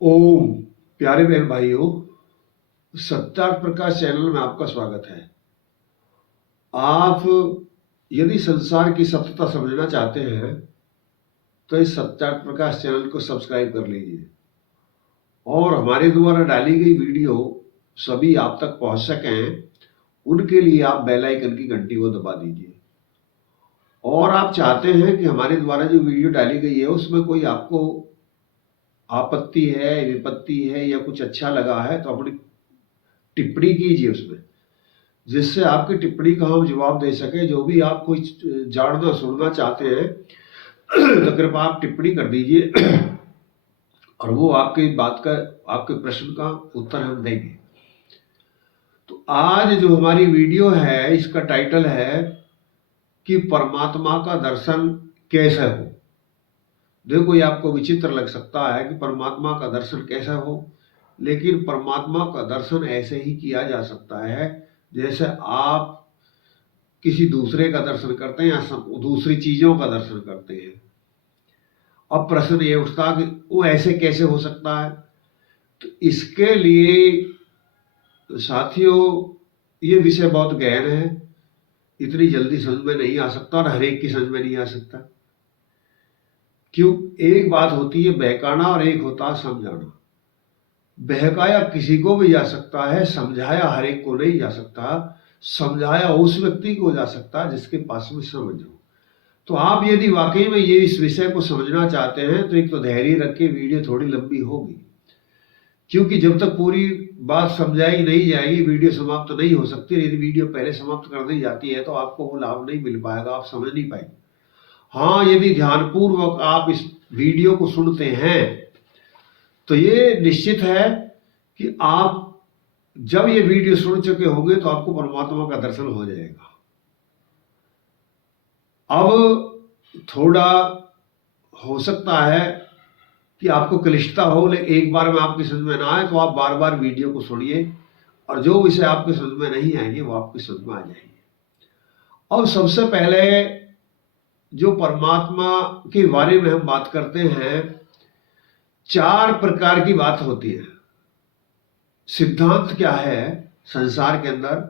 ओम। प्यारे बहन भाइयों, सत्यार्थ प्रकाश चैनल में आपका स्वागत है। आप यदि संसार की सत्यता समझना चाहते हैं तो इस सत्यार्थ प्रकाश चैनल को सब्सक्राइब कर लीजिए और हमारे द्वारा डाली गई वीडियो सभी आप तक पहुंच सकें, उनके लिए आप बेल आइकन की घंटी को दबा दीजिए। और आप चाहते हैं कि हमारे द्वारा जो वीडियो डाली गई है उसमें कोई आपको आपत्ति है, विपत्ति है या कुछ अच्छा लगा है तो अपनी टिप्पणी कीजिए उसमें, जिससे आपकी टिप्पणी का हम जवाब दे सके। जो भी आप कोई जानना सुनना चाहते हैं तो कृपया आप टिप्पणी कर दीजिए और वो आपकी बात का, आपके प्रश्न का उत्तर हम देंगे। तो आज जो हमारी वीडियो है इसका टाइटल है कि परमात्मा का दर्शन कैसे हो। देखो, ये आपको विचित्र लग सकता है कि परमात्मा का दर्शन कैसे हो, लेकिन परमात्मा का दर्शन ऐसे ही किया जा सकता है जैसे आप किसी दूसरे का दर्शन करते हैं या दूसरी चीजों का दर्शन करते हैं। अब प्रश्न ये उठता कि वो ऐसे कैसे हो सकता है। तो इसके लिए साथियों, ये विषय बहुत गहन है, इतनी जल्दी समझ में नहीं आ सकता और हर एक की समझ में नहीं आ सकता। क्यों? एक बात होती है बहकाना और एक होता है समझाना। बहकाया किसी को भी जा सकता है, समझाया हर एक को नहीं जा सकता। समझाया उस व्यक्ति को जा सकता है जिसके पास में समझ हो। तो आप यदि वाकई में ये इस विषय को समझना चाहते हैं तो एक तो धैर्य रख के, वीडियो थोड़ी लंबी होगी, क्योंकि जब तक पूरी बात समझाई नहीं जाएगी वीडियो समाप्त नहीं हो सकती। यदि वीडियो पहले समाप्त कर दी जाती है तो आपको वो लाभ नहीं मिल पाएगा, आप समझ नहीं पाएंगे। हाँ, यदि ध्यानपूर्वक आप इस वीडियो को सुनते हैं तो ये निश्चित है कि आप जब ये वीडियो सुन चुके होंगे तो आपको परमात्मा का दर्शन हो जाएगा। अब थोड़ा हो सकता है कि आपको क्लिष्टता हो, लेकिन एक बार में आपकी समझ में ना आए तो आप बार बार वीडियो को सुनिए और जो विषय आपके समझ में नहीं आएंगे वो आपकी समझ में आ जाएंगे। अब सबसे पहले जो परमात्मा के बारे में हम बात करते हैं, 4 प्रकार की बात होती है। सिद्धांत क्या है संसार के अंदर?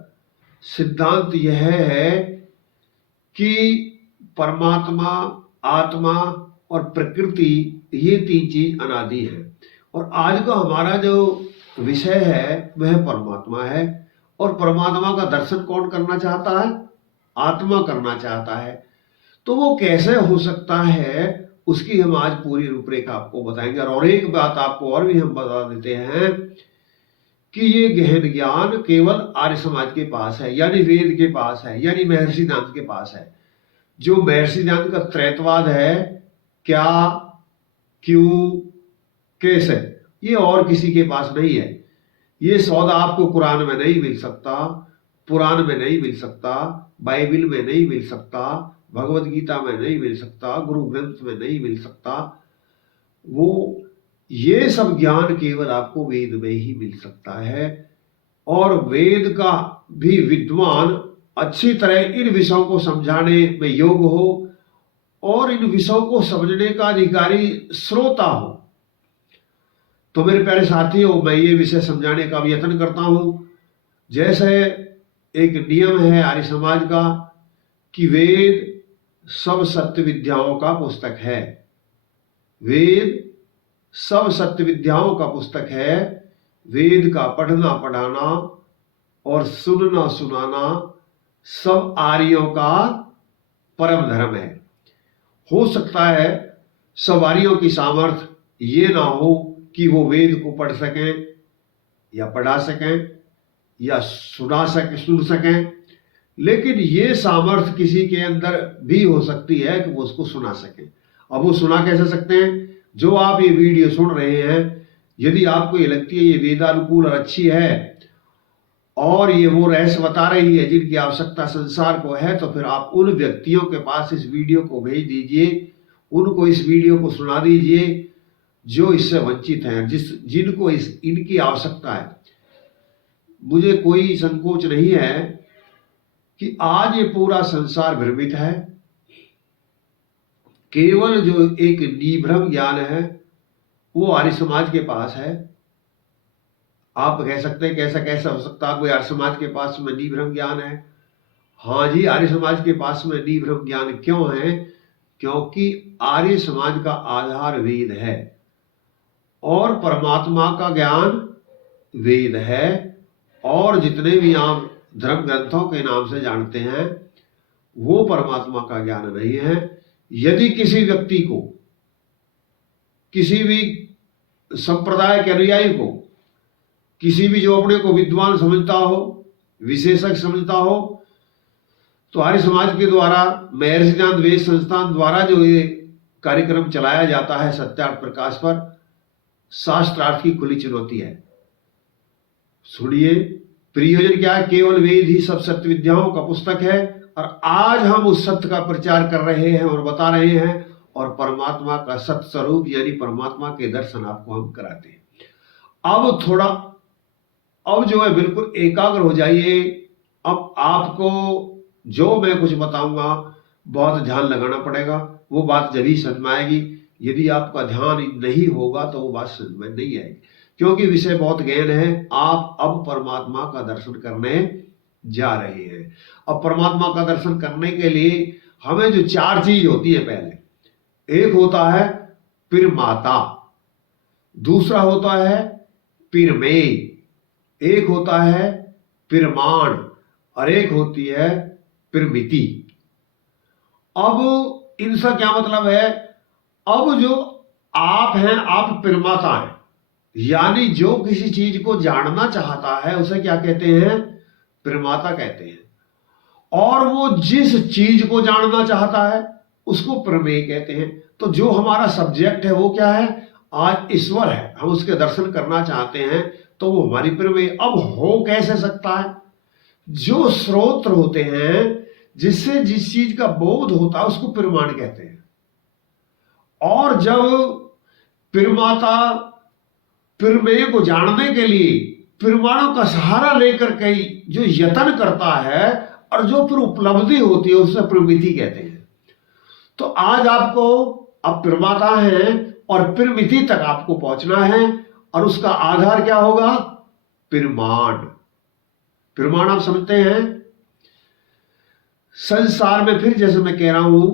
सिद्धांत यह है कि परमात्मा, आत्मा और प्रकृति, ये 3 चीज अनादि है। और आज का हमारा जो विषय है वह परमात्मा है। और परमात्मा का दर्शन कौन करना चाहता है? आत्मा करना चाहता है। तो वो कैसे हो सकता है उसकी हम आज पूरी रूपरेखा आपको बताएंगे। और एक बात आपको और भी हम बता देते हैं कि ये गहन ज्ञान केवल आर्य समाज के पास है, यानी वेद के पास है, यानी महर्षि दांत के पास है। जो महर्षि दांत का त्रैतवाद है, क्या, क्यों, कैसे, ये और किसी के पास नहीं है। ये सौदा आपको कुरान में नहीं मिल सकता, पुराण में नहीं मिल सकता, बाइबल में नहीं मिल सकता, भगवत गीता में नहीं मिल सकता, गुरु ग्रंथ में नहीं मिल सकता। वो ये सब ज्ञान केवल आपको वेद में ही मिल सकता है। और वेद का भी विद्वान अच्छी तरह इन विषयों को समझाने में योग्य हो और इन विषयों को समझने का अधिकारी श्रोता हो। तो मेरे प्यारे साथियों, मैं ये विषय समझाने का भी यत्न करता हूं। जैसे एक नियम है आर्य समाज का कि वेद सब सत्य विद्याओं का पुस्तक है। वेद सब सत्य विद्याओं का पुस्तक है। वेद का पढ़ना पढ़ाना और सुनना सुनाना सब आर्यों का परम धर्म है। हो सकता है सब आर्यों की सामर्थ्य ये ना हो कि वो वेद को पढ़ सकें या पढ़ा सकें या सुन सकें, लेकिन ये सामर्थ्य किसी के अंदर भी हो सकती है कि वो उसको सुना सकें। अब वो सुना कैसे सकते हैं? जो आप ये वीडियो सुन रहे हैं, यदि आपको ये लगती है ये वेदानुकूल और अच्छी है और ये वो रहस्य बता रही है जिनकी आवश्यकता संसार को है, तो फिर आप उन व्यक्तियों के पास इस वीडियो को भेज दीजिए, उनको इस वीडियो को सुना दीजिए जो इससे वंचित हैं, जिनको इनकी आवश्यकता है। मुझे कोई संकोच नहीं है कि आज ये पूरा संसार भ्रमित है। केवल जो एक निभ्रम ज्ञान है वो आर्य समाज के पास है। आप कह सकते हैं कैसा कैसा हो सकता है, कोई आर्य समाज के पास में निब्रह्म ज्ञान है? हाँ जी, आर्य समाज के पास में निब्रह्म ज्ञान क्यों है? क्योंकि आर्य समाज का आधार वेद है और परमात्मा का ज्ञान वेद है, और जितने भी आप धर्म ग्रंथों के नाम से जानते हैं वो परमात्मा का ज्ञान नहीं है। यदि किसी व्यक्ति को, किसी भी संप्रदाय के अनुयायी को, किसी भी जो अपने को विद्वान समझता हो, विशेषज्ञ समझता हो, तो आर्य समाज के द्वारा, महर्षि ज्ञान वेद संस्थान द्वारा जो ये कार्यक्रम चलाया जाता है सत्यार्थ प्रकाश पर, शास्त्रार्थ की खुली चुनौती है। सुनिए, प्रयोजन क्या है? केवल वेद ही सब सत्य विद्याओं का पुस्तक है, और आज हम उस सत्य का प्रचार कर रहे हैं और बता रहे हैं, और परमात्मा का सत्य स्वरूप यानी परमात्मा के दर्शन आपको हम कराते हैं। अब जो है बिल्कुल एकाग्र हो जाइए। अब आपको जो मैं कुछ बताऊंगा बहुत ध्यान लगाना पड़ेगा, वो बात जब ही समझ में आएगी। यदि आपका ध्यान नहीं होगा तो वो बात समझ में नहीं आएगी, क्योंकि विषय बहुत गहन है। आप अब परमात्मा का दर्शन करने जा रहे हैं। अब परमात्मा का दर्शन करने के लिए हमें जो चार चीज होती है, पहले एक होता है पिरमाता, दूसरा होता है पिरमेय, एक होता है पिरमाण, और एक होती है पिरमिति। अब इनका क्या मतलब है? अब जो आप हैं, आप पिरमाता हैं, यानी जो किसी चीज को जानना चाहता है उसे क्या कहते हैं? पिरमाता कहते हैं। और वो जिस चीज को जानना चाहता है उसको प्रमेय कहते हैं। तो जो हमारा सब्जेक्ट है वो क्या है? आज ईश्वर है, हम उसके दर्शन करना चाहते हैं, तो वो हमारी प्रमेय। अब हो कैसे सकता है? जो स्रोत्र होते हैं, जिससे जिस चीज का बोध होता है उसको प्रमाण कहते हैं। और जब पिरमाता प्रमेय को जानने के लिए प्रमाणों का सहारा लेकर के जो यत्न करता है और जो फिर उपलब्धि होती है उसे प्रमिति कहते हैं। तो आज आपको अब प्रमाता है और प्रमिति तक आपको पहुंचना है, और उसका आधार क्या होगा? प्रमाण। प्रमाण आप समझते हैं? संसार में फिर जैसे मैं कह रहा हूं,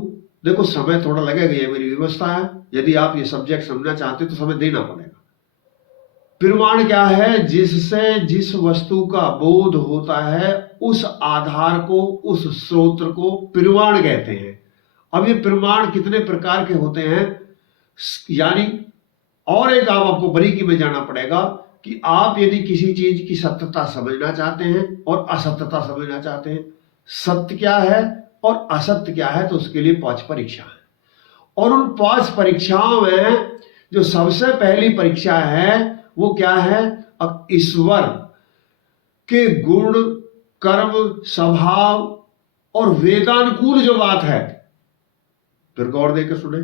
देखो समय थोड़ा लगेगा, ये मेरी व्यवस्था है। यदि आप ये सब्जेक्ट समझना चाहते तो समय देना पड़ेगा। प्रमाण क्या है? जिससे जिस वस्तु का बोध होता है उस आधार को, उस स्रोत्र को प्रमाण कहते हैं। अब ये प्रमाण कितने प्रकार के होते हैं, यानी और एक आपको बारीकी में जाना पड़ेगा कि आप यदि किसी चीज की सत्यता समझना चाहते हैं और असत्यता समझना चाहते हैं, सत्य क्या है और असत्य क्या है, तो उसके लिए 5 परीक्षा है। और उन 5 परीक्षाओं में जो सबसे पहली परीक्षा है वो क्या है? अब ईश्वर के गुण, कर्म, स्वभाव और वेदानुकूल जो बात है, फिर गौर देकर सुने,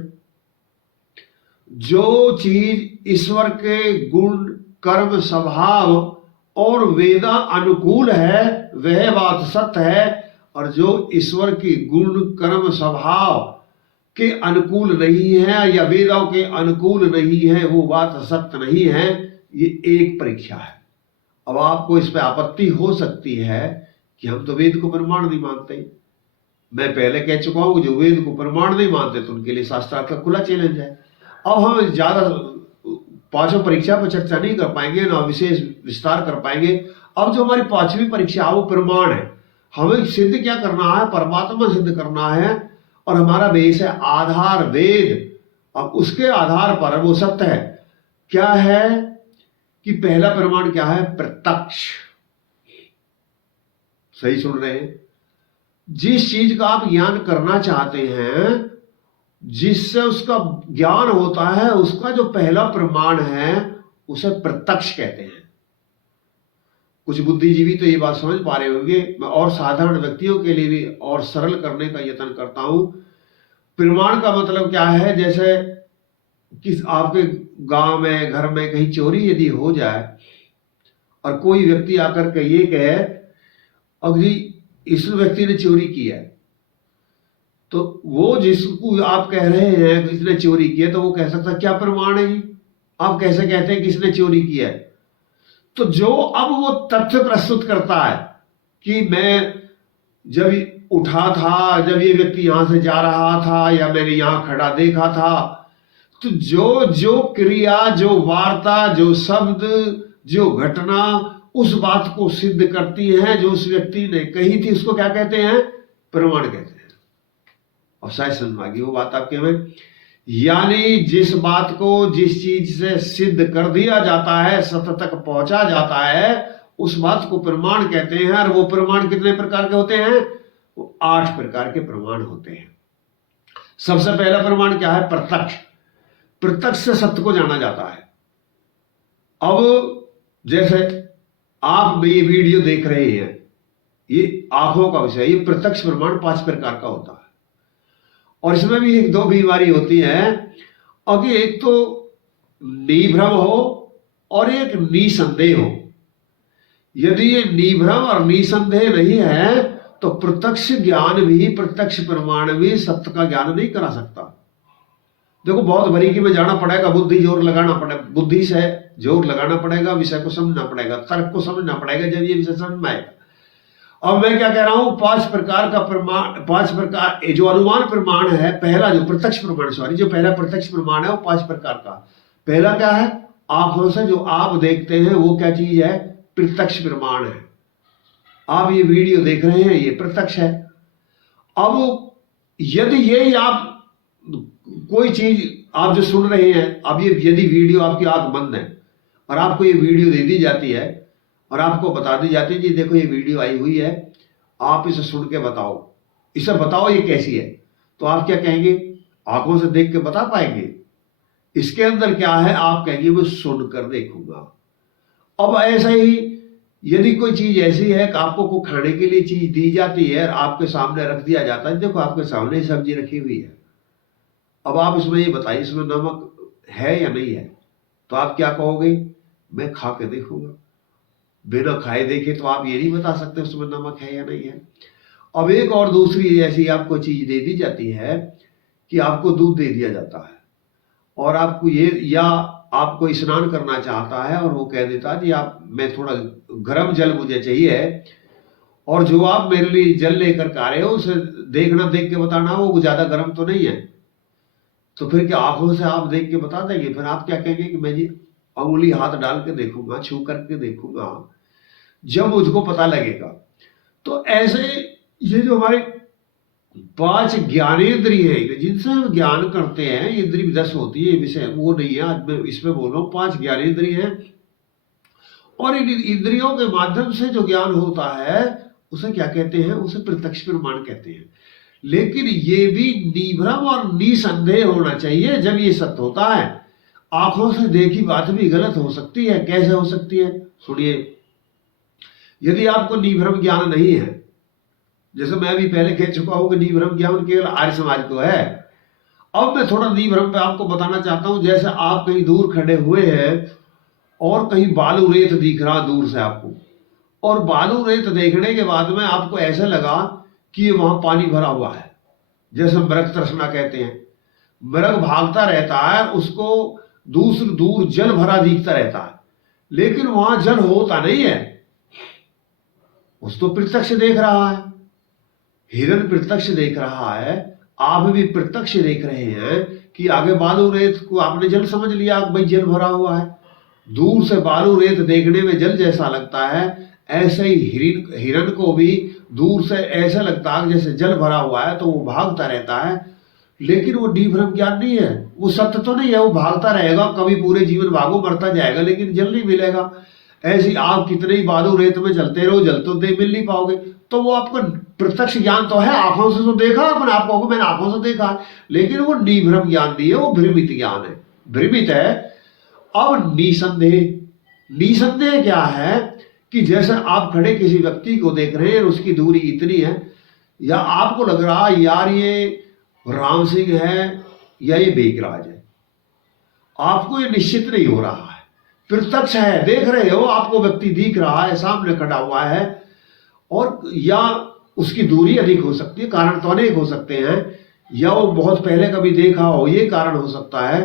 जो चीज ईश्वर के गुण, कर्म, स्वभाव और वेदा अनुकूल है वह बात सत्य है, और जो ईश्वर की गुण, कर्म, स्वभाव के अनुकूल नहीं है या वेदों के अनुकूल नहीं है वो बात सत्य नहीं है। ये एक परीक्षा है। अब आपको इस पे आपत्ति हो सकती है कि हम तो वेद को प्रमाण नहीं मानते। मैं पहले कह चुका हूं, जो वेद को प्रमाण नहीं मानते तो उनके लिए शास्त्रार्थ का खुला चैलेंज है। अब हम ज्यादा 5 परीक्षा पर चर्चा नहीं कर पाएंगे, ना विशेष विस्तार कर पाएंगे। अब जो हमारी 5वीं परीक्षा वो प्रमाण है। हमें सिद्ध क्या करना है? परमात्मा सिद्ध करना है, और हमारा बेस है आधार वेद। अब उसके आधार पर वो सत्य है। क्या है कि पहला प्रमाण क्या है? प्रत्यक्ष। सही सुन रहे हैं? जिस चीज का आप ज्ञान करना चाहते हैं, जिससे उसका ज्ञान होता है, उसका जो पहला प्रमाण है उसे प्रत्यक्ष कहते हैं। कुछ बुद्धिजीवी तो ये बात समझ पा रहे होंगे, मैं और साधारण व्यक्तियों के लिए भी और सरल करने का यत्न करता हूं। प्रमाण का मतलब क्या है? जैसे किस आपके गांव में, घर में कहीं चोरी यदि हो जाए और कोई व्यक्ति आकर के ये कहे अभी इस व्यक्ति ने चोरी किया है, तो वो जिसको आप कह रहे हैं कि इसने चोरी किया, तो वो कह सकता क्या प्रमाण है जी? आप कैसे कहते हैं किसने चोरी किया है? तो जो अब वो तथ्य प्रस्तुत करता है कि मैं जब उठा था, जब ये व्यक्ति यहां से जा रहा था, या मैंने यहां खड़ा देखा था, तो जो जो क्रिया, जो वार्ता, जो शब्द, जो घटना उस बात को सिद्ध करती है जो उस व्यक्ति ने कही थी, उसको क्या कहते हैं? प्रमाण कहते हैं। और शायद समझ में आ गई वो बात आपके में। यानी जिस बात को जिस चीज से सिद्ध कर दिया जाता है, सत्य तक पहुंचा जाता है, उस बात को प्रमाण कहते हैं। और वो प्रमाण कितने प्रकार के होते हैं? वो 8 प्रकार के प्रमाण होते हैं। सबसे पहला प्रमाण क्या है? प्रत्यक्ष। प्रत्यक्ष से सत्य को जाना जाता है। अब जैसे आप ये वीडियो देख रहे हैं, ये आंखों का विषय, ये प्रत्यक्ष प्रमाण 5 प्रकार का होता है। और इसमें भी 1-2 बीमारी होती है। अब एक तो निभ्रम हो और एक निसंदेह हो। यदि ये निभ्रम और निसंदेह नहीं है तो प्रत्यक्ष ज्ञान भी, प्रत्यक्ष प्रमाण भी सत्य का ज्ञान नहीं करा सकता। देखो, बहुत बारीकी में जाना पड़ेगा, बुद्धि जोर लगाना पड़ेगा, बुद्धि से जोर लगाना पड़ेगा, विषय को समझना पड़ेगा, तर्क को समझना पड़ेगा, जब ये विषय समझ में आएगा। अब मैं क्या कह रहा हूं? 5 प्रकार का प्रमाण, 5 प्रकार जो अनुमान प्रमाण है, पहला जो प्रत्यक्ष प्रमाण, सॉरी, जो पहला प्रत्यक्ष प्रमाण है वो 5 प्रकार का। पहला क्या है? आंखों से जो आप देखते हैं वो क्या चीज है? प्रत्यक्ष प्रमाण है। आप ये वीडियो देख रहे हैं, ये प्रत्यक्ष है। अब यदि ये आप कोई चीज आप जो सुन रहे हैं, अब ये यदि वीडियो, आपकी आंख बंद है और आपको ये वीडियो दे दी जाती है और आपको बता दी जाती है जी देखो ये वीडियो आई हुई है, आप इसे सुन के बताओ, इसे बताओ ये कैसी है, तो आप क्या कहेंगे? आंखों से देख के बता पाएंगे? इसके अंदर क्या है? आप कहेंगे मैं सुनकर देखूंगा। अब ऐसा ही यदि कोई चीज ऐसी है कि आपको को खाने के लिए चीज दी जाती है, आपके सामने रख दिया जाता है, देखो आपके सामने सब्जी रखी हुई है, अब आप इसमें ये बताइए इसमें नमक है या नहीं है, तो आप क्या कहोगे? मैं खा के देखूंगा। बिना खाए देखे तो आप ये नहीं बता सकते उसमें नमक है या नहीं है। अब एक और दूसरी ऐसी आपको चीज दे दी जाती है कि आपको दूध दे दिया जाता है और आपको ये, या आपको स्नान करना चाहता है और वो कह देता है जी आप, मैं थोड़ा गर्म जल मुझे चाहिए, और जो आप मेरे लिए जल लेकर के आ रहे हो उसे देखना, देख के बताना वो ज्यादा गर्म तो नहीं है। तो फिर क्या आंखों से आप देख के बता देंगे? फिर आप क्या कहेंगे कि मैं जी अंगुली हाथ डाल के देखूंगा, छू करके देखूंगा, जब मुझको पता लगेगा। तो ऐसे ये जो हमारे 5 ज्ञानेंद्रिय है जिनसे हम ज्ञान करते हैं, इंद्रिय 10 होती है, विषय वो नहीं है, आज मैं इसमें बोल रहा हूं। 5 ज्ञानेंद्रिय हैं और इन इंद्रियों के माध्यम से जो ज्ञान होता है उसे क्या कहते हैं? उसे प्रत्यक्ष प्रमाण कहते हैं। लेकिन ये भी निभ्रम और निसंदेह होना चाहिए जब ये सत्य होता है। आंखों से देखी बात भी गलत हो सकती है। कैसे हो सकती है? सुनिए, यदि आपको निभ्रम ज्ञान नहीं है, जैसे मैं भी पहले कह चुका हूं कि निभ्रम ज्ञान केवल आर्य समाज को है, अब मैं थोड़ा निभ्रम पे आपको बताना चाहता हूं। जैसे आप कहीं दूर खड़े हुए हैं और कहीं बालू रेत दिख रहा दूर से आपको, और बालू रेत देखने के बाद में आपको ऐसा लगा कि वहां पानी भरा हुआ है, जैसे मृग तृष्णा कहते हैं। मृग भागता रहता है, उसको दूर जल भरा दिखता रहता है, लेकिन वहां जल होता नहीं है, उस तो प्रत्यक्ष देख रहा है। हिरण प्रत्यक्ष देख रहा है, आप भी प्रत्यक्ष देख रहे हैं कि आगे बालू रेत को आपने जल समझ लिया, भाई जल भरा हुआ है। दूर से बालू रेत देखने में जल जैसा लगता है, ऐसे ही हिरण को भी दूर से ऐसा लगता है जैसे जल भरा हुआ है, तो वो भागता रहता है। लेकिन वो निभ्रम ज्ञान नहीं है, वो सत्य तो नहीं है, वो भागता रहेगा, कभी पूरे जीवन भागो, मरता जाएगा, लेकिन जल नहीं मिलेगा। ऐसी आप कितने ही बालू रेत में चलते रहो, जल तो दे मिल नहीं पाओगे। तो वो आपका प्रत्यक्ष ज्ञान तो है, आंखों से तो देखा अपने आप को, मैंने आंखों से देखा, लेकिन वो निभ्रम ज्ञान नहीं है, वो भ्रमित ज्ञान है, भ्रमित है। अब निसंदेह क्या है कि जैसे आप खड़े किसी व्यक्ति को देख रहे हैं, उसकी दूरी इतनी है, या आपको लग रहा है यार ये राम सिंह है या ये बेगराज है, आपको ये निश्चित नहीं हो रहा है, प्रत्यक्ष है, देख रहे हो, आपको व्यक्ति दिख रहा है, सामने खड़ा हुआ है, और या उसकी दूरी अधिक हो सकती है, कारण तो अनेक हो सकते हैं, या वो बहुत पहले कभी देखा हो, ये कारण हो सकता है।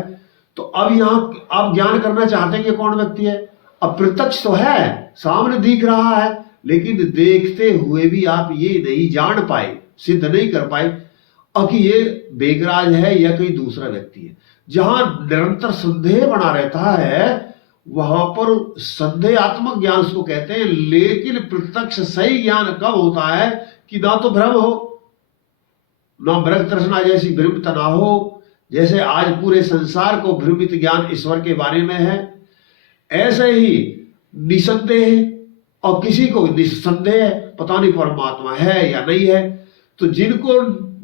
तो अब यहाँ आप ज्ञान करना चाहते हैं कि कौन व्यक्ति है। अब प्रत्यक्ष तो है, सामने दिख रहा है, लेकिन देखते हुए भी आप ये नहीं जान पाए, सिद्ध नहीं कर पाए कि ये बेगराज है या कोई दूसरा व्यक्ति है। जहां निरंतर संदेह बना रहता है वहां पर संदेहात्मक ज्ञान उसको कहते हैं। लेकिन प्रत्यक्ष सही ज्ञान कब होता है कि ना तो भ्रम हो, ना मृग तृष्णा जैसी भ्रमित ना हो। जैसे आज पूरे संसार को भ्रमित ज्ञान ईश्वर के बारे में है, ऐसे ही निसंदेह और किसी को निसंदेह पता नहीं परमात्मा है या नहीं है। तो जिनको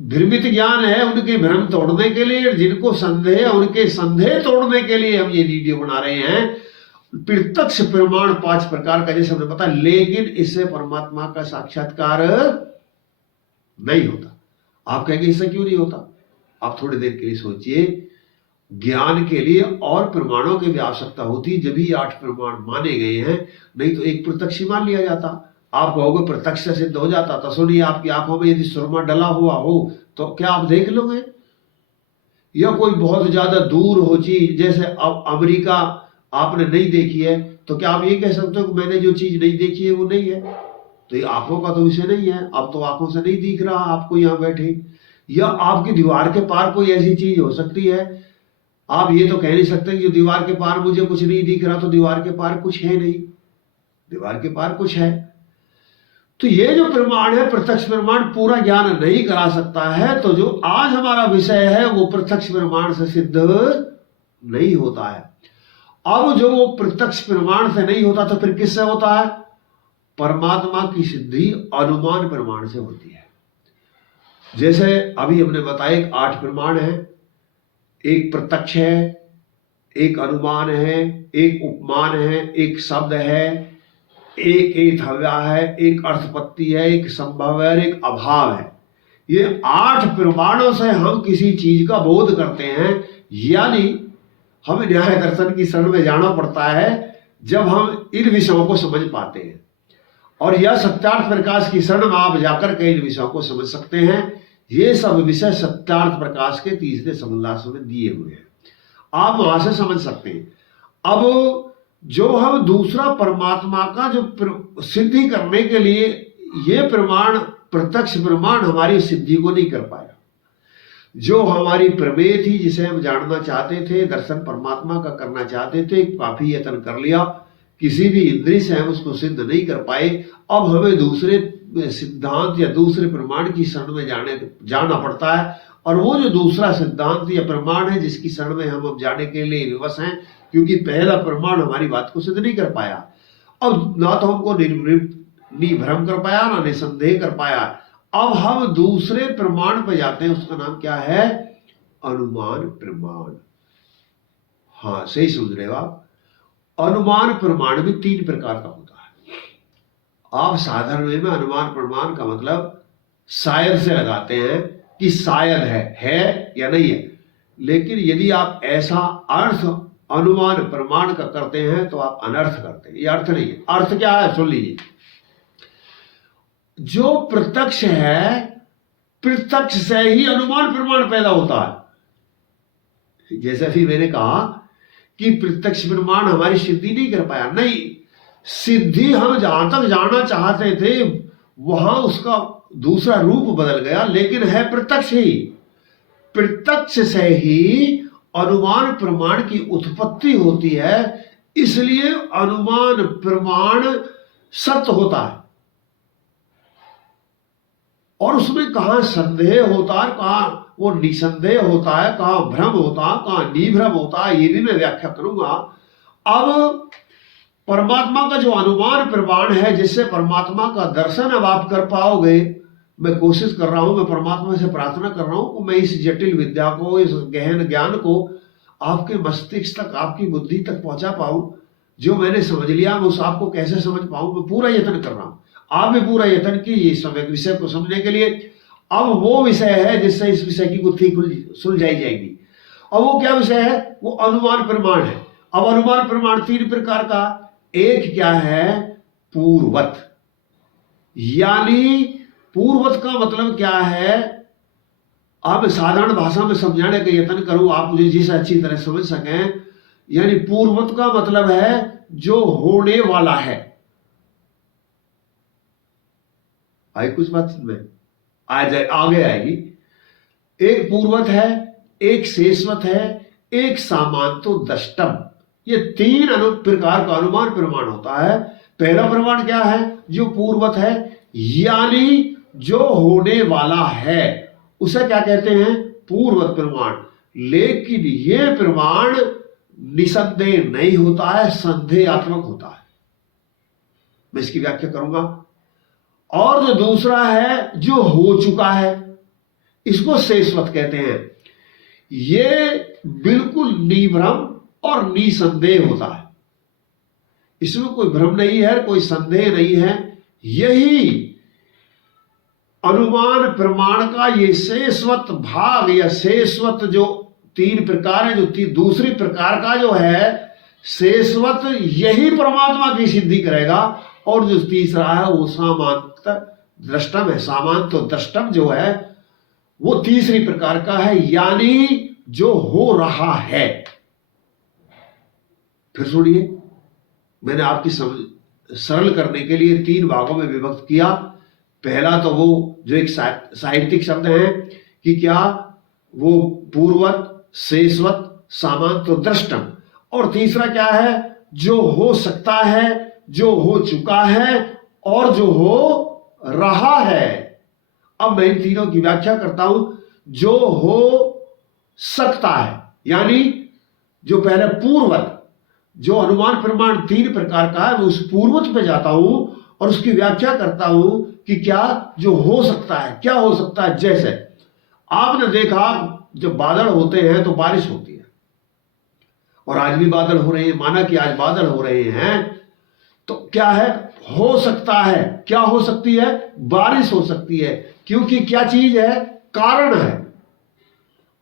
भ्रमित ज्ञान है उनके भ्रम तोड़ने के लिए, जिनको संदेह है उनके संदेह तोड़ने के लिए हम ये वीडियो बना रहे हैं। प्रत्यक्ष प्रमाण 5 प्रकार का जैसे हमें पता, लेकिन इससे परमात्मा का साक्षात्कार नहीं होता। आप कहेंगे इससे क्यों नहीं होता? आप थोड़ी देर के लिए सोचिए। ज्ञान के लिए और प्रमाणों की भी आवश्यकता होती, जब भी 8 प्रमाण माने गए हैं, नहीं तो एक प्रत्यक्ष ही मान लिया जाता। आप कहोगे प्रत्यक्ष से सिद्ध हो जाता, तो सुनिए, आपकी आंखों में यदि सुरमा डला हुआ हो तो क्या आप देख लोगे? या कोई बहुत ज्यादा दूर हो चीज, जैसे अब अमेरिका आपने नहीं देखी है, तो क्या आप ये कह सकते हो कि मैंने जो चीज नहीं देखी है वो नहीं है? तो ये आंखों का तो विषय नहीं है। अब तो आंखों से नहीं दिख रहा आपको यहाँ बैठे, या आपकी दीवार के पार कोई ऐसी चीज हो सकती है। आप ये तो कह नहीं सकते कि दीवार के पार मुझे कुछ नहीं दिख रहा, तो दीवार के पार कुछ है नहीं, दीवार के पार कुछ है। तो ये जो प्रमाण है, प्रत्यक्ष प्रमाण पूरा ज्ञान नहीं करा सकता है। तो जो आज हमारा विषय है वो प्रत्यक्ष प्रमाण से सिद्ध नहीं होता है। अब जो वो प्रत्यक्ष प्रमाण से नहीं होता तो फिर किससे होता है? परमात्मा की सिद्धि अनुमान प्रमाण से होती है। जैसे अभी हमने बताया 8 प्रमाण है, एक प्रत्यक्ष है, एक अनुमान है, एक उपमान है, एक शब्द है, एक एथव्या है, एक अर्थपत्ति है, एक संभव है, एक अभाव है। ये 8 प्रमाणों से हम किसी चीज का बोध करते हैं। यानी हमें न्याय दर्शन की शरण में जाना पड़ता है जब हम इन विषयों को समझ पाते हैं। और यह सत्यार्थ प्रकाश की शरण में आप जाकर के इन विषयों को समझ सकते हैं। ये सब विषय सत्यार्थ प्रकाश के 3रे समोल्लास में दिए हुए हैं, आप वहां से समझ सकते हैं। अब जो हम दूसरा परमात्मा का जो सिद्धि करने के लिए ये प्रमाण, प्रत्यक्ष प्रमाण हमारी सिद्धि को नहीं कर पाया। जो हमारी प्रमेय थी, जिसे हम जानना चाहते थे, दर्शन परमात्मा का करना चाहते थे, काफी यत्न कर लिया, किसी भी इंद्रिय से हम उसको सिद्ध नहीं कर पाए। अब हमें दूसरे सिद्धांत या दूसरे प्रमाण की शरण में जाना पड़ता है। और वो जो दूसरा सिद्धांत या प्रमाण है जिसकी शरण में हम अब जाने के लिए विवश हैं, क्योंकि पहला प्रमाण हमारी बात को सिद्ध नहीं कर पाया। अब ना तो हमको निर्भ्रम कर पाया, ना निसंदेह कर पाया। अब हम दूसरे प्रमाण पर जाते हैं, उसका नाम क्या है? अनुमान प्रमाण। हाँ, सही समझ रहे हो आप। अनुमान प्रमाण भी 3 प्रकार का होता है। आप साधारण में अनुमान प्रमाण का मतलब शायद से लगाते हैं कि शायद है या नहीं है। लेकिन यदि आप ऐसा अर्थ अनुमान प्रमाण का करते हैं तो आप अनर्थ करते हैं। ये अर्थ नहीं है। अर्थ क्या है? सुन लीजिए। जो प्रत्यक्ष है, प्रत्यक्ष से ही अनुमान प्रमाण पैदा होता है। जैसे भी मैंने कहा कि प्रत्यक्ष प्रमाण हमारी सिद्धि नहीं कर पाया, नहीं, सिद्धि हम जहां तक जाना चाहते थे वहां उसका दूसरा रूप बदल गया, लेकिन है प्रत्यक्ष ही। प्रत्यक्ष से ही अनुमान प्रमाण की उत्पत्ति होती है, इसलिए अनुमान प्रमाण सत्य होता है। और उसमें कहां संदेह होता है, कहां वो निसंदेह होता है, कहां भ्रम होता है, कहां निभ्रम होता है, ये भी मैं व्याख्या करूंगा। अब परमात्मा का जो अनुमान प्रमाण है, जिससे परमात्मा का दर्शन अब आप कर पाओगे, मैं कोशिश कर रहा हूं, मैं परमात्मा से प्रार्थना कर रहा हूं कि मैं इस जटिल विद्या को, इस गहन ज्ञान को आपके मस्तिष्क तक, आपकी बुद्धि तक पहुंचा पाऊं। जो मैंने समझ लिया मैं उस आपको कैसे समझ पाऊं, मैं पूरा यत्न कर रहा हूं। आप भी पूरा यत्न कीजिए इस विषय को समझने के लिए। अब वो विषय है जिससे इस विषय की गुत्थी सुलझाई जाएगी। और वो क्या विषय है? वो अनुमान प्रमाण है। अब अनुमान प्रमाण 3 प्रकार का। एक क्या है? पूर्वत। यानी पूर्वत का मतलब क्या है? आप साधारण भाषा में समझाने का यत्न करूं, आप मुझे जिस अच्छी तरह समझ सकें। यानी पूर्वत का मतलब है जो होने वाला है। आई कुछ बात में आगे आएगी। एक पूर्वत है, एक शेषवत है, एक सामान्तो दष्टम। ये तीन प्रकार का अनुमान प्रमाण होता है। पहला प्रमाण क्या है? जो पूर्वत है यानी जो होने वाला है, उसे क्या कहते हैं? पूर्वत प्रमाण। लेकिन यह प्रमाण निसंदेह नहीं होता है, संदेहात्मक होता है। मैं इसकी व्याख्या करूंगा। और जो दूसरा है जो हो चुका है, इसको शेषवत कहते हैं। ये बिल्कुल निभ्रम और निसंदेह होता है, इसमें कोई भ्रम नहीं है, कोई संदेह नहीं है। यही अनुमान प्रमाण का ये शेषवत भाग या शेषवत जो तीन प्रकार है, जो दूसरी प्रकार का जो है शेषवत, यही परमात्मा की सिद्धि करेगा। और जो तीसरा है वो सामान्त दृष्टम है। सामान्त दृष्टम जो है वो तीसरी प्रकार का है, यानी जो हो रहा है। फिर सुनिए, मैंने आपकी सरल करने के लिए तीन भागों में विभक्त किया। पहला तो वो जो एक साहित्यिक शब्द है कि क्या वो पूर्वत, शेषवत, सामान्त दृष्टम। और तीसरा क्या है? जो हो सकता है, जो हो चुका है और जो हो रहा है। अब मैं इन तीनों की व्याख्या करता हूं। जो हो सकता है यानी जो पहले पूर्वत, जो अनुमान प्रमाण तीन प्रकार का है, मैं उस पूर्वत पे जाता हूं और उसकी व्याख्या करता हूं कि क्या जो हो सकता है, क्या हो सकता है। जैसे आपने देखा जब बादल होते हैं तो बारिश होती है, और आज भी बादल हो रहे हैं, माना कि आज बादल हो रहे हैं, तो क्या है? हो सकता है। क्या हो सकती है? बारिश हो सकती है, क्योंकि क्या चीज है? कारण है।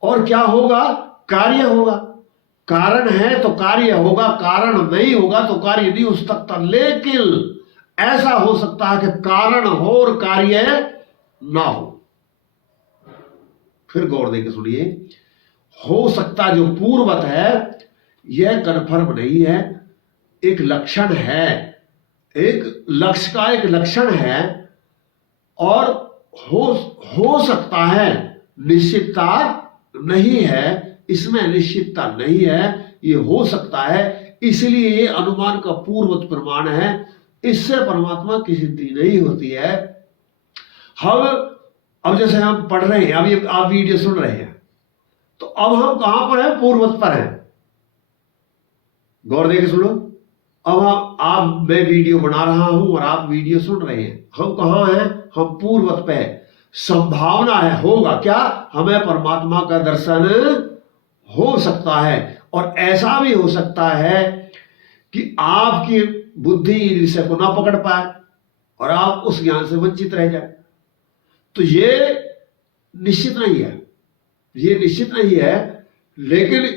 और क्या होगा? कार्य होगा। कारण है तो कार्य होगा, कारण नहीं होगा तो कार्य नहीं हो सकता। लेकिन ऐसा हो सकता है कि कारण हो और कार्य ना हो। फिर गौर देकर सुनिए, हो सकता जो पूर्वत है यह कन्फर्म नहीं है, एक लक्षण है, एक लक्ष्य का एक लक्षण है। और हो सकता है, निश्चितता नहीं है, इसमें निश्चितता नहीं है, ये हो सकता है, इसलिए ये अनुमान का पूर्वत प्रमाण है। इससे परमात्मा की सिद्धि नहीं होती है। अब जैसे हम पढ़ रहे हैं, अभी आप वीडियो सुन रहे हैं, तो अब हम कहां पर हैं? पूर्वत पर हैं। गौर देके सुनो। अब मैं वीडियो बना रहा हूं और आप वीडियो सुन रहे हैं। हम कहां हैं? हम पूर्वत पे हैं। संभावना है, होगा क्या? हमें परमात्मा का दर्शन हो सकता है। और ऐसा भी हो सकता है कि आपकी बुद्धि विषय को ना पकड़ पाए और आप उस ज्ञान से वंचित रह जाए। तो ये निश्चित नहीं है, ये निश्चित नहीं है। लेकिन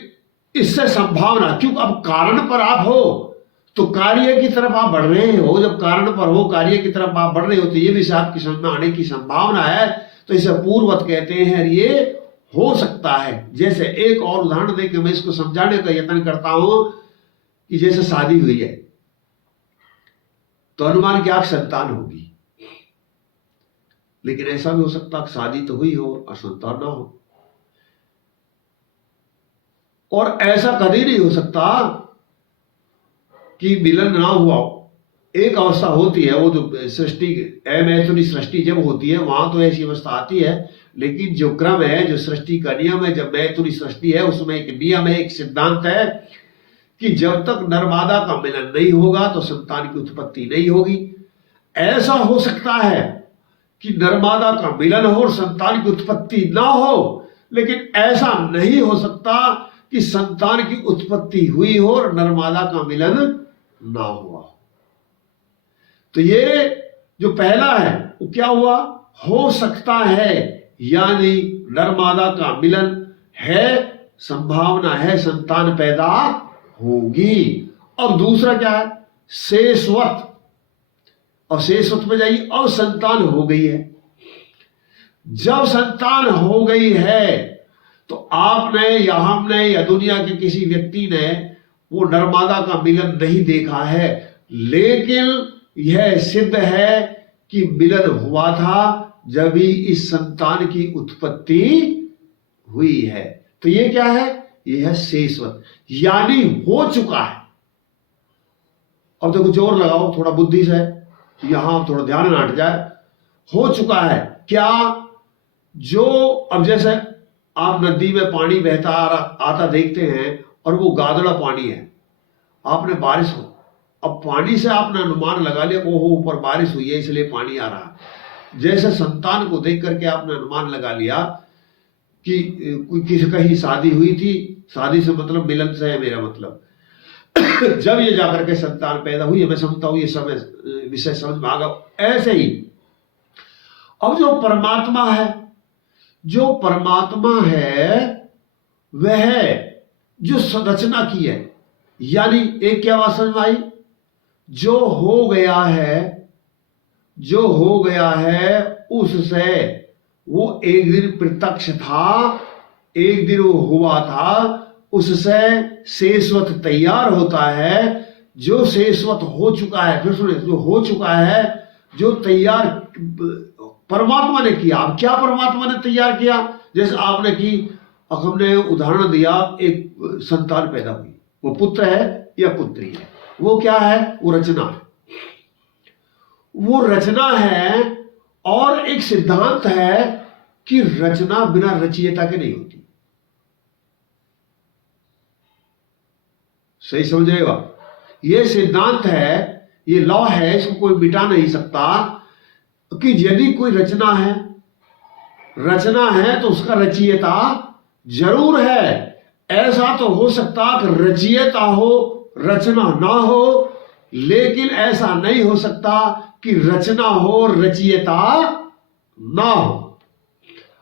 इससे संभावना, क्योंकि अब कारण पर आप हो तो कार्य की तरफ आप बढ़ रहे हो। जब कारण पर हो, कार्य की तरफ आप बढ़ रहे हो, तो ये विषय आपकी समझ में आने की संभावना है। तो इसे पूर्वत कहते हैं। ये हो सकता है। जैसे एक और उदाहरण देकर मैं इसको समझाने का यत्न करता हूं कि जैसे शादी हुई है तो अनुमान क्या? संतान होगी। लेकिन ऐसा भी हो सकता है शादी तो हुई हो और संतान ना हो। और ऐसा कभी नहीं हो सकता कि मिलन ना हुआ हो। एक अवस्था होती है, वो जो सृष्टि अमैथुनी सृष्टि जब होती है वहां तो ऐसी अवस्था आती है। लेकिन जो क्रम है, जो सृष्टि का नियम है, जब मैथुनी सृष्टि है उसमें एक नियम है, एक सिद्धांत है कि जब तक नरमादा का मिलन नहीं होगा तो संतान की उत्पत्ति नहीं होगी। ऐसा हो सकता है कि नरमादा का मिलन हो और संतान की उत्पत्ति ना हो, लेकिन ऐसा नहीं हो सकता कि संतान की उत्पत्ति हुई हो और नरमादा का मिलन ना हुआ हो। तो ये जो पहला है वो क्या हुआ? हो सकता है, यानी नरमादा का मिलन है, संभावना है संतान पैदा होगी। और दूसरा क्या है? शेषवत। और शेषवत में जाइए, अब संतान हो गई है जब संतान हो गई है तो आपने या हमने या दुनिया के किसी व्यक्ति ने वो नर्मदा का मिलन नहीं देखा है, लेकिन यह सिद्ध है कि मिलन हुआ था जब ही इस संतान की उत्पत्ति हुई है। तो ये क्या है? ये है शेषवत, यानी हो चुका है। अब देखो जोर लगाओ थोड़ा बुद्धि से, यहां थोड़ा ध्यान न हट जाए। हो चुका है क्या? जो अब जैसे आप नदी में पानी बहता आता देखते हैं और वो गादड़ा पानी है, आपने बारिश हो, अब पानी से आपने अनुमान लगा लिया ओहो ऊपर बारिश हुई है इसलिए पानी आ रहा है। जैसे संतान को देख करके आपने अनुमान लगा लिया कि कोई किसी कहीं शादी हुई थी, शादी से मतलब मिलन से है मेरा मतलब जब ये जाकर के संतान पैदा हुई, मैं समझता हूं ये समय विषय समझ में आ गया। ऐसे ही अब जो परमात्मा है, जो परमात्मा है वह जो संरचना की है, यानी एक क्या बात समझ में आई? जो हो गया है, जो हो गया है उससे वो एक दिन प्रत्यक्ष था, एक दिन वो हुआ था, उससे शेषवत तैयार होता है। जो शेषवत हो चुका है, फिर सुनिए, जो हो चुका है, जो तैयार परमात्मा ने किया। अब क्या परमात्मा ने तैयार किया? जैसे आपने की, अब हमने उदाहरण दिया, एक संतान पैदा हुई, वो पुत्र है या पुत्री है, वो क्या है? वो रचना है, वो रचना है। और एक सिद्धांत है कि रचना बिना रचयिता के नहीं होती। सही समझ रहे हो आप? ये सिद्धांत है, ये लॉ है, इसको कोई मिटा नहीं सकता कि यदि कोई रचना है, रचना है तो उसका रचयिता जरूर है। ऐसा तो हो सकता कि रचयिता हो रचना ना हो, लेकिन ऐसा नहीं हो सकता कि रचना हो रचयिता ना हो।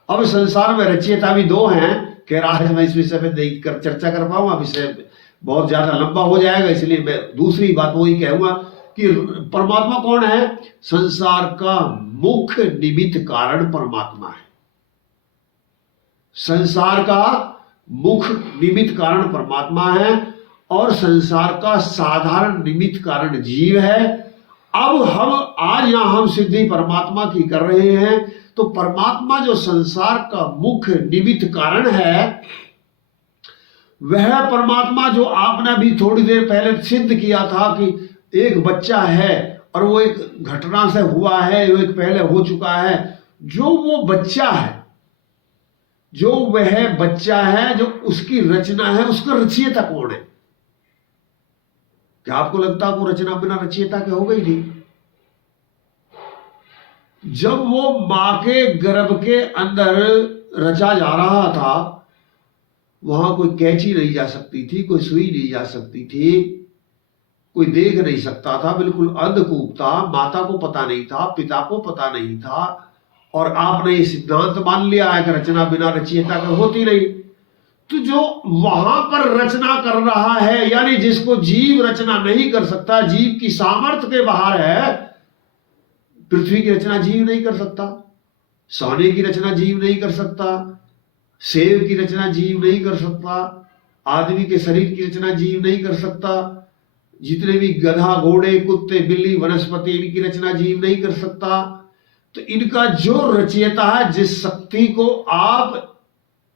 अब संसार में रचयिता भी दो हैं। कह रहा है मैं इस विषय पे नहीं कर चर्चा कर पाऊंगा, विषय बहुत ज्यादा लंबा हो जाएगा, इसलिए मैं दूसरी बात वही कहूंगा कि परमात्मा कौन है? संसार का मुख्य निमित्त कारण परमात्मा है। संसार का मुख्य निमित्त कारण परमात्मा है और संसार का साधारण निमित्त कारण जीव है। अब हम आज यहां हम सिद्धि परमात्मा की कर रहे हैं, तो परमात्मा जो संसार का मुख्य निमित्त कारण है, वह परमात्मा जो आपने अभी थोड़ी देर पहले सिद्ध किया था कि एक बच्चा है और वो एक घटना से हुआ है, वो एक पहले हो चुका है, जो वो बच्चा है, जो वह बच्चा है, जो उसकी रचना है, उसका रचयिता कौन है? क्या आपको लगता है वो रचना बिना रचयिता के हो गई थी? जब वो मां के गर्भ के अंदर रचा जा रहा था, वहां कोई कैंची नहीं जा सकती थी, कोई सुई नहीं जा सकती थी, कोई देख नहीं सकता था, बिल्कुल अंधकूप था, माता को पता नहीं था, पिता को पता नहीं था, और आपने ये सिद्धांत मान लिया है कि रचना बिना रचयिता के होती नहीं। तो जो वहां पर रचना कर रहा है, यानी जिसको जीव रचना नहीं कर सकता, जीव की सामर्थ्य के बाहर है, पृथ्वी की रचना जीव नहीं कर सकता, सोने की रचना जीव नहीं कर सकता, सेब की रचना जीव नहीं कर सकता, आदमी के शरीर की रचना जीव नहीं कर सकता, जितने भी गधा घोड़े कुत्ते बिल्ली वनस्पति इनकी रचना जीव नहीं कर सकता। तो इनका जो रचयिता है, जिस शक्ति को आप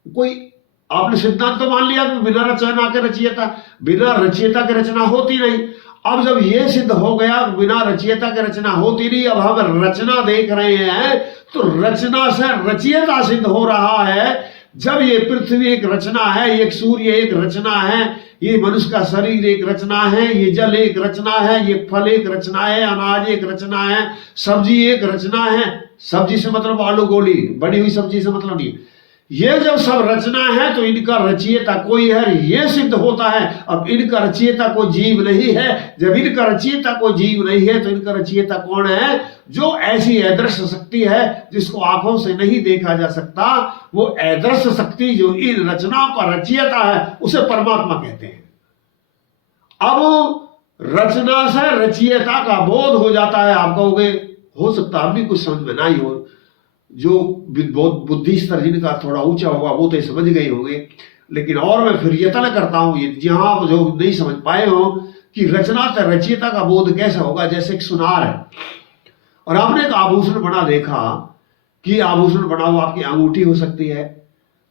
कोई आपने सिद्धांत तो मान लिया कि बिना रचना के रचयिता, बिना रचयिता की रचना होती नहीं। अब जब ये सिद्ध हो गया बिना रचयिता की रचना होती नहीं, अब हम रचना देख रहे हैं, तो रचना से रचयिता सिद्ध हो रहा है। जब ये पृथ्वी एक रचना है, एक सूर्य एक रचना है, ये मनुष्य का शरीर एक रचना है, ये जल एक रचना है, ये फल एक रचना है, अनाज एक रचना है, सब्जी एक रचना है। सब्जी से मतलब आलू गोली, बड़ी हुई सब्जी से मतलब नहीं। ये जब सब रचना है तो इनका रचयिता कोई है, ये सिद्ध होता है। अब इनका रचयिता कोई जीव नहीं है। जब इनका रचयिता कोई जीव नहीं है तो इनका रचयिता कौन है? जो ऐसी अदृश्य शक्ति है जिसको आंखों से नहीं देखा जा सकता, वो अदृश्य शक्ति जो इन रचनाओं का रचयिता है, उसे परमात्मा कहते हैं। अब रचना से रचयिता का बोध हो जाता है। आप कहोगे हो सकता है भी कुछ समझ में ना ही हो, जो बहुत बुद्धि स्तर जिनका थोड़ा ऊंचा होगा वो तो समझ गए होंगे, लेकिन और मैं फिर यत्न करता हूं ये जहां आप जो नहीं समझ पाए हो कि रचना रचयिता का बोध कैसा होगा। जैसे एक सुनार है और आपने एक आभूषण बना देखा कि आभूषण बना हुआ आपकी अंगूठी हो सकती है,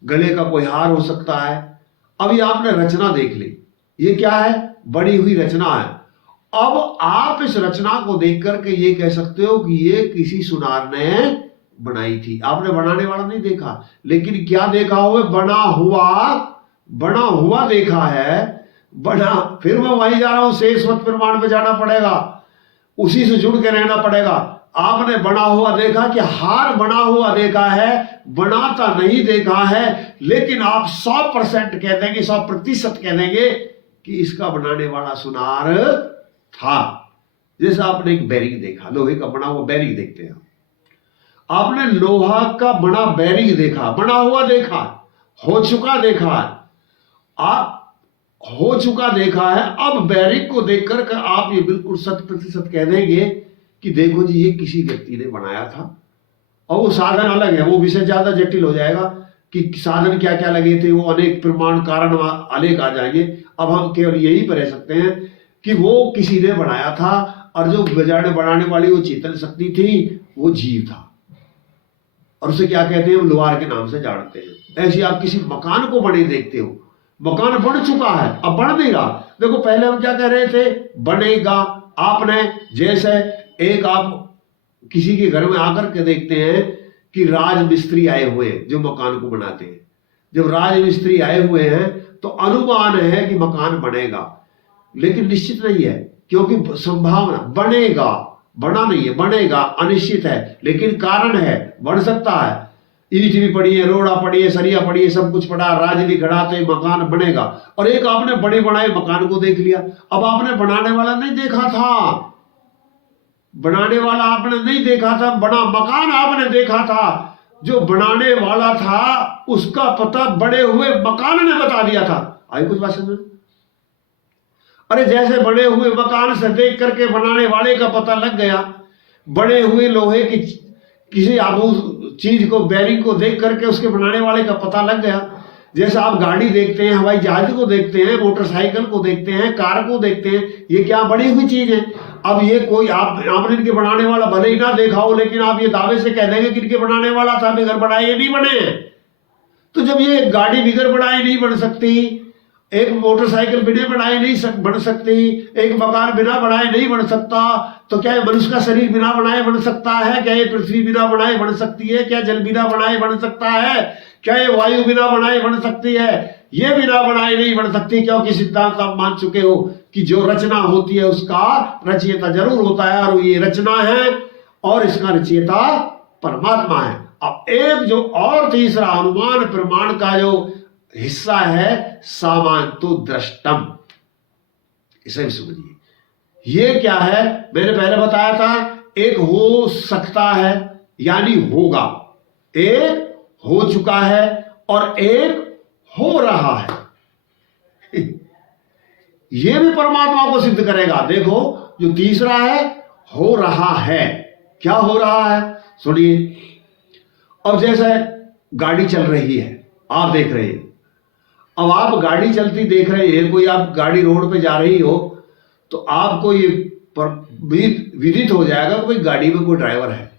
गले का कोई हार हो सकता है। अब ये आपने रचना देख ली, ये क्या है? बड़ी हुई रचना है। अब आप इस रचना को देख करके ये कह सकते हो कि ये किसी सुनार ने बनाई थी। आपने बनाने वाला नहीं देखा, लेकिन क्या देखा हुआ? बना हुआ देखा है। बना, फिर मैं वही जा रहा हूं, शेषवत प्रमाण पे जाना पड़ेगा, उसी से जुड़ के रहना पड़ेगा। आपने बना हुआ देखा कि हार बना हुआ देखा है, बनाता नहीं देखा है, लेकिन आप 100% कह देंगे, 100% कह देंगे कि इसका बनाने वाला सुनार था। जैसे आपने एक बैरिंग देखा, लोहे का बना हुआ बैरिंग देखते हैं, आपने लोहा का बना बैरिंग देखा, बना हुआ देखा, हो चुका देखा है, आप हो चुका देखा है। अब बैरिंग को देखकर आप ये बिल्कुल 100% कह देंगे कि देखो जी ये किसी व्यक्ति ने बनाया था। और वो साधन अलग है, वो विषय ज्यादा जटिल हो जाएगा कि साधन क्या क्या लगे थे, वो अनेक प्रमाण कारण अनेक आ जाएंगे। अब हम केवल यही पर रह सकते हैं कि वो किसी ने बनाया था, और जो बनाने वाली वो चेतन शक्ति थी, वो जीव था, और उसे क्या कहते हैं? लोहार के नाम से जानते हैं। ऐसे आप किसी मकान को बने देखते हो, मकान बन चुका है, अब बन नहीं रहा। देखो पहले हम क्या कह रहे थे? बनेगा। आपने जैसे एक आप किसी के घर में आकर के देखते हैं कि राजमिस्त्री आए हुए हैं जो मकान को बनाते हैं। जब राजमिस्त्री आए हुए हैं तो अनुमान है कि मकान बनेगा, लेकिन निश्चित नहीं है, क्योंकि संभावना, बनेगा, बना नहीं है, बनेगा अनिश्चित है, लेकिन कारण है, बन सकता है। ईट भी पड़ी है, रोड़ा पड़ी है, सरिया पड़ी है, सब कुछ पड़ा, राज भी खड़ा, तो ये मकान बनेगा। और एक आपने बड़े बनाए मकान को देख लिया, अब आपने बनाने वाला नहीं देखा था, बनाने वाला आपने नहीं देखा था, बना मकान आपने देखा था। जो बनाने वाला था उसका पता बड़े हुए मकान ने बता दिया था। आई कुछ बात समझ? अरे जैसे बड़े हुए मकान से देख करके बनाने वाले का पता लग गया, बड़े हुए लोहे की किसी चीज को, बैरिंग को देख करके उसके बनाने वाले का पता लग गया। जैसे आप गाड़ी देखते हैं, हवाई जहाज को देखते हैं, मोटरसाइकिल को देखते हैं, कार को देखते हैं, ये क्या बड़ी हुई चीज है। अब ये कोई आपने इनके बनाने वाला भले ही ना देखा हो, लेकिन आप ये दावे से कह देंगे कि इनके बनाने वाला था, बिगड़ बनाए ये नहीं बने। तो जब ये गाड़ी बिगड़ बनाए नहीं बन सकती, एक मोटरसाइकिल बिना बनाए नहीं बन सकती, एक मकान बिना बनाए नहीं बन सकता, तो क्या मनुष्य का शरीर बिना बनाए बन सकता है? क्या ये पृथ्वी बिना बनाए बन सकती है? क्या जल बिना बनाए बन सकता है? क्या ये वायु बिना बनाए बन सकती है? ये बिना बनाए नहीं बन सकती, क्योंकि सिद्धांत आप मान चुके हो कि जो रचना होती है उसका रचयिता जरूर होता है, और ये रचना है और इसका रचयिता परमात्मा है। अब एक जो और तीसरा अनुमान प्रमाण का जो हिस्सा है, सामान्तो दृष्टम, इसे भी समझिए। ये क्या है? मैंने पहले बताया था, एक हो सकता है यानी होगा, एक हो चुका है और एक हो रहा है। ये भी परमात्मा को सिद्ध करेगा। देखो जो तीसरा है, हो रहा है। क्या हो रहा है? सुनिए, अब जैसे गाड़ी चल रही है, आप देख रहे हैं, अब आप गाड़ी चलती देख रहे हैं, कोई आप गाड़ी रोड पे जा रही हो तो आपको ये विदित हो जाएगा कि भाई गाड़ी में कोई ड्राइवर है।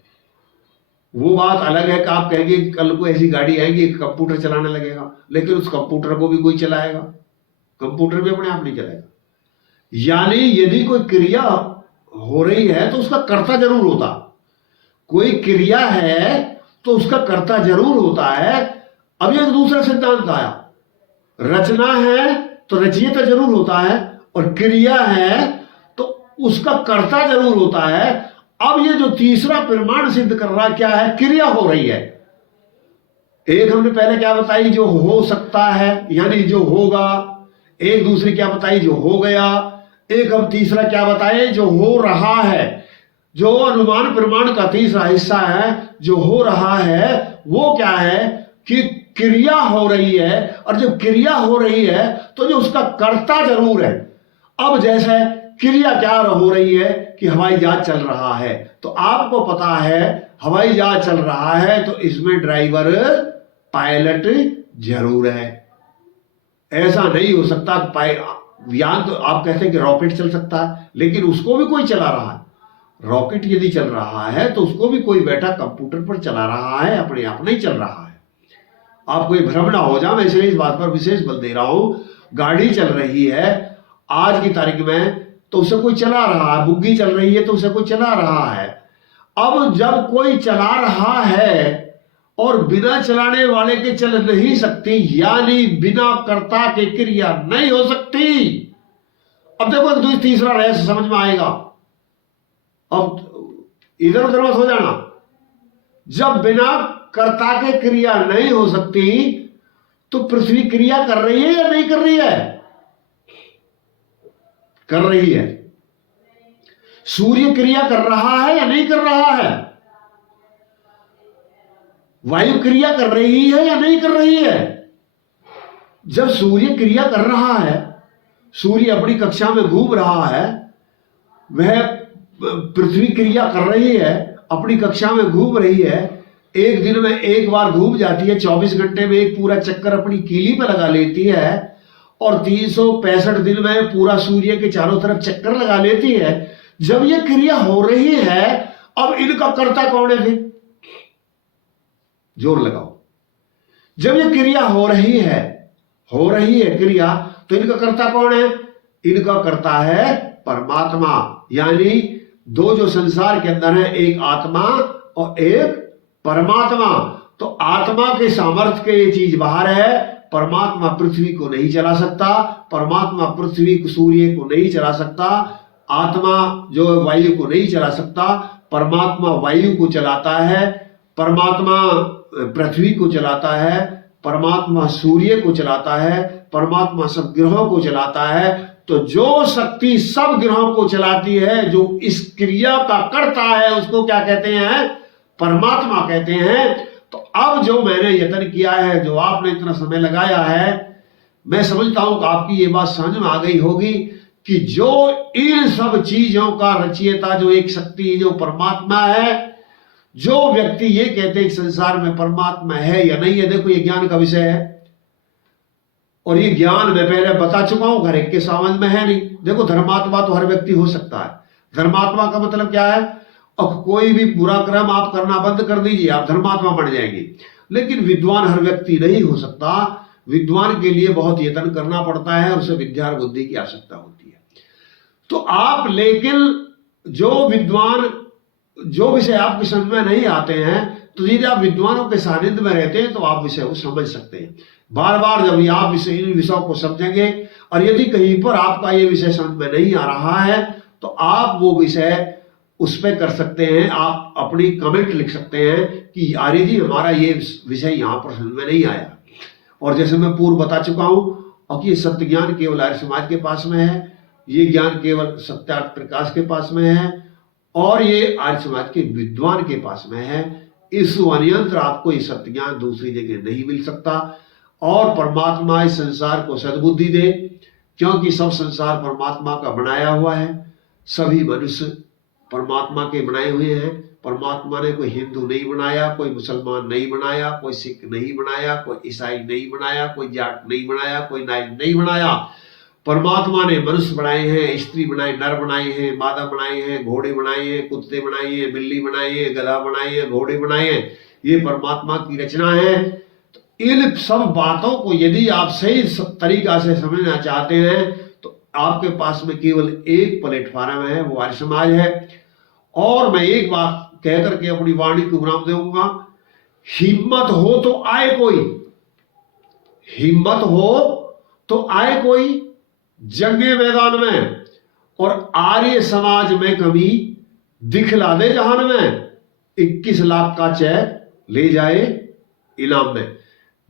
वो बात अलग है कि आप कहेंगे कल को ऐसी गाड़ी आएगी, कंप्यूटर चलाने लगेगा, लेकिन उस कंप्यूटर को भी कोई चलाएगा, कंप्यूटर भी अपने आप नहीं चलाएगा। यानी यदि कोई क्रिया हो रही है तो उसका कर्ता जरूर होता, कोई क्रिया है तो उसका कर्ता जरूर होता है। अब एक दूसरा सिद्धांत आया, रचना है तो रचयिता जरूर होता है, और क्रिया है तो उसका कर्ता जरूर होता है। अब ये जो तीसरा प्रमाण सिद्ध कर रहा क्या है? क्रिया हो रही है। एक हमने पहले क्या बताई? जो हो सकता है यानी जो होगा। एक दूसरी क्या बताई? जो हो गया। एक हम तीसरा क्या बताए? जो हो रहा है। जो अनुमान प्रमाण का तीसरा हिस्सा है, जो हो रहा है, वो क्या है कि क्रिया हो रही है, और जब क्रिया हो रही है तो जो उसका कर्ता जरूर है। अब जैसे क्रिया क्या हो रही है कि हवाई जहाज चल रहा है। तो आपको पता है हवाई जहाज चल रहा है तो इसमें ड्राइवर पायलट जरूर है। ऐसा नहीं हो सकता यान तो आप कहते हैं कि रॉकेट चल सकता है, लेकिन उसको भी कोई चला रहा है। रॉकेट यदि चल रहा है तो उसको भी कोई बैठा कंप्यूटर पर चला रहा है, अपने आप नहीं चल रहा है। आप कोई भ्रम ना हो जाए, मैं इसलिए इस बात पर विशेष बल दे रहा हूं। गाड़ी चल रही है आज की तारीख में तो उसे कोई चला रहा है, बुग्गी चल रही है तो उसे कोई चला रहा है। अब जब कोई चला रहा है और बिना चलाने वाले के चल नहीं सकती, यानी बिना कर्ता के क्रिया नहीं हो सकती। अब देखो तीसरा रहस्य समझ में आएगा। अब इधर उधर मत हो जाना। जब बिना कर्ता के क्रिया नहीं हो सकती तो पृथ्वी क्रिया कर रही है या नहीं कर रही है? कर रही है। सूर्य क्रिया कर रहा है या नहीं कर रहा है? वायु क्रिया कर रही है या नहीं कर रही है? जब सूर्य क्रिया कर रहा है, सूर्य अपनी कक्षा में घूम रहा है, वह पृथ्वी क्रिया कर रही है, अपनी कक्षा में घूम रही है। एक दिन में एक बार घूम जाती है, 24 घंटे में एक पूरा चक्कर अपनी कीली पे लगा लेती है और 365 दिन में पूरा सूर्य के चारों तरफ चक्कर लगा लेती है। जब यह क्रिया हो रही है, अब इनका कर्ता कौन है? फिर जोर लगाओ। जब यह क्रिया हो रही है क्रिया, तो इनका कर्ता कौन है? इनका कर्ता है परमात्मा। यानी दो जो संसार के अंदर है, एक आत्मा और एक परमात्मा। तो आत्मा के सामर्थ्य के ये चीज बाहर है। परमात्मा पृथ्वी को नहीं चला सकता, परमात्मा पृथ्वी सूर्य को नहीं चला सकता, आत्मा जो वायु को नहीं चला सकता, परमात्मा वायु को चलाता है, परमात्मा पृथ्वी को चलाता है, परमात्मा सूर्य को चलाता है, परमात्मा सब ग्रहों को चलाता है। तो जो शक्ति सब ग्रहों को चलाती है, जो इस क्रिया का करता है, उसको क्या कहते हैं? परमात्मा कहते हैं। तो अब जो मैंने यत्न किया है, जो आपने इतना समय लगाया है, मैं समझता हूं कि आपकी ये बात समझ में आ गई होगी कि जो इन सब चीजों का रचयिता जो एक शक्ति जो परमात्मा है, जो व्यक्ति ये कहते हैं कि संसार में परमात्मा है या नहीं है, देखो ये ज्ञान का विषय है और ये ज्ञान मैं पहले बता चुका हूं, हर एक के समझ में है नहीं। देखो धर्मात्मा तो हर व्यक्ति हो सकता है। धर्मात्मा का मतलब क्या है? अब कोई भी बुरा कर्म आप करना बंद कर दीजिए, आप धर्मात्मा बन जाएंगे। लेकिन विद्वान हर व्यक्ति नहीं हो सकता। विद्वान के लिए बहुत यत्न करना पड़ता है, उसे विद्या और बुद्धि की आवश्यकता होती है। तो आप लेकिन जो विद्वान जो विषय आपकी समझ में नहीं आते हैं, तो यदि आप विद्वानों के सानिध्य में रहते हैं तो आप विषय को समझ सकते हैं। बार बार जब आप इन विषयों को समझेंगे और यदि कहीं पर आपका ये विषय समझ में नहीं आ रहा है तो आप वो विषय उस पर कर सकते हैं। आप अपनी कमेंट लिख सकते हैं कि आर्य जी हमारा ये विषय यहाँ पर समझ में नहीं आया। और जैसे मैं पूर्व बता चुका हूँ और ये सत्य ज्ञान केवल आर्य समाज के पास में है, ये ज्ञान केवल सत्यार्थ प्रकाश के पास में है और ये आर्य समाज के विद्वान के पास में है। इस अन्यंत्र आपको ये सत्य ज्ञान दूसरी जगह नहीं मिल सकता। और परमात्मा इस संसार को सद्बुद्धि दे, क्योंकि सब संसार परमात्मा का बनाया हुआ है। सभी मनुष्य परमात्मा के बनाए हुए हैं। परमात्मा ने कोई हिंदू नहीं बनाया, कोई मुसलमान नहीं बनाया, कोई सिख नहीं बनाया, कोई ईसाई नहीं बनाया, कोई जाट नहीं बनाया, कोई नाई नहीं बनाया। परमात्मा ने मनुष्य बनाए हैं, स्त्री बनाए, नर बनाए हैं, मादा बनाए हैं, घोड़े बनाए हैं, कुत्ते बनाए हैं, बिल्ली बनाए हैं, गधा बनाए हैं, घोड़े बनाए हैं। ये परमात्मा की रचना है। तो इन सब बातों को यदि आप सही तरीका से समझना चाहते हैं तो आपके पास में केवल एक प्लेटफॉर्म है, वो आर्य समाज है। और मैं एक बात कह करके अपनी वाणी को विराम दूंगा। हिम्मत हो तो आए कोई, हिम्मत हो तो आए कोई जंगे मैदान में और आर्य समाज में कभी दिखला दे जहान में। 21 लाख का चेक ले जाए इनाम में।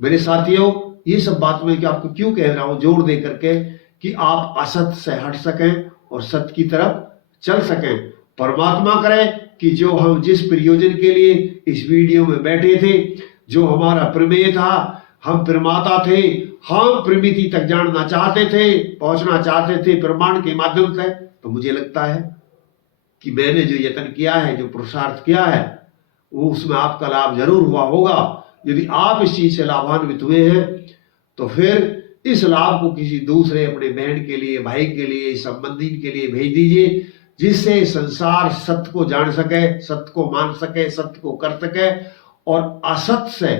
मेरे साथियों, ये सब बात मैं कि आपको क्यों कह रहा हूं, जोर दे करके कि आप असत से हट सकें और सत्य की तरफ चल सकें। परमात्मा करे कि जो हम जिस प्रयोजन के लिए इस वीडियो में बैठे थे, जो हमारा प्रमेय था, हम प्रमाता थे, हम प्रमिति तक जानना चाहते थे, पहुंचना चाहते थे प्रमाण के माध्यम से, तो मुझे लगता है कि मैंने जो यत्न किया है, जो पुरुषार्थ किया है, वो उसमें आपका लाभ जरूर हुआ होगा। यदि आप इस चीज से लाभान्वित हुए हैं तो फिर इस लाभ को किसी दूसरे अपने बहन के लिए, भाई के लिए, संबंधी के लिए भेज दीजिए, जिससे संसार सत्य को जान सके, सत्य को मान सके, सत्य को कर सके और असत्य से,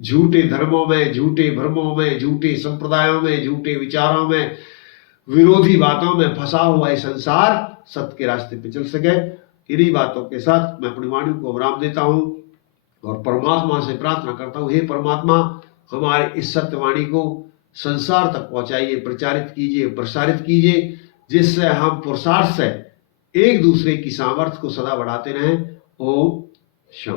झूठे धर्मों में, झूठे भ्रमों में, झूठे संप्रदायों में, झूठे विचारों में, विरोधी बातों में फंसा हुआ ये संसार सत्य के रास्ते पे चल सके। इन्हीं बातों के साथ मैं अपनी वाणी को विराम देता हूं और परमात्मा से प्रार्थना करता हूं, हे परमात्मा, हमारे इस सत्य वाणी को संसार तक पहुंचाइए, प्रचारित कीजिए, प्रसारित कीजिए, जिससे हम पुरुषार्थ से एक दूसरे की सामर्थ्य को सदा बढ़ाते रहें। ओम शांति।